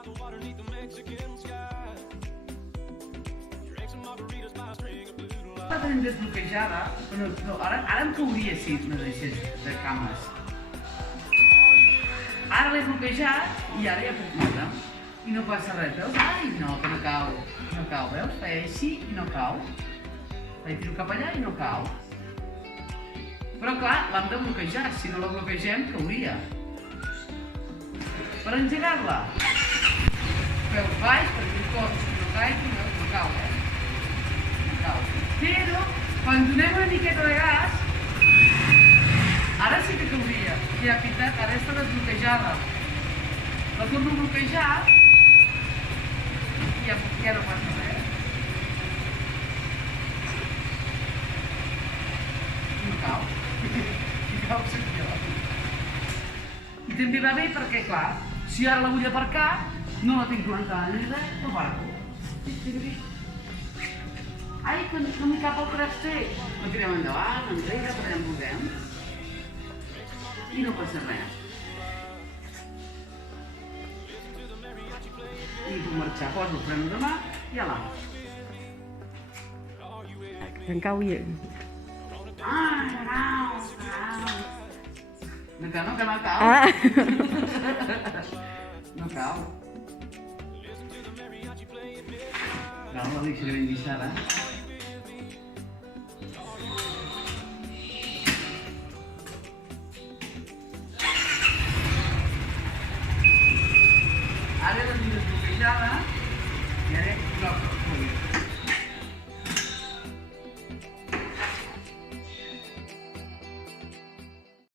La tenim desbloquejada, però no, ara em cauria si no deixés de cames. Ara l'he bloquejat i ara ja puc moure. I no passa res, veus? Ai, no, que no cau. No cau, veus? Feia així i no cau. Feia tiro cap allà i no cau. Però clar, l'hem de bloquejar. Si no la bloquegem, cauria. Per engegar-la, veus baix, perquè un cop si no caigui, no cau, no cau. Però, quan donem una miqueta de gas, ara sí que cauria. Ja, Pitat, ara està desbloquejada. La torno a bloquejar i ja no passa res. No cau. I cau soc jo. I també va bé perquè, clar, si ara la vull aparcar, no la tinc plantada ni res, no aparco. Ai, que no m'hi cap el traster. No tirem endavant, enrere, per allà en puguem. I no passa res. I puc marxar, poso el fren de mà i ala. Que en cau i... No cau, que no cau. No cau. No, la deixaré ben guixada.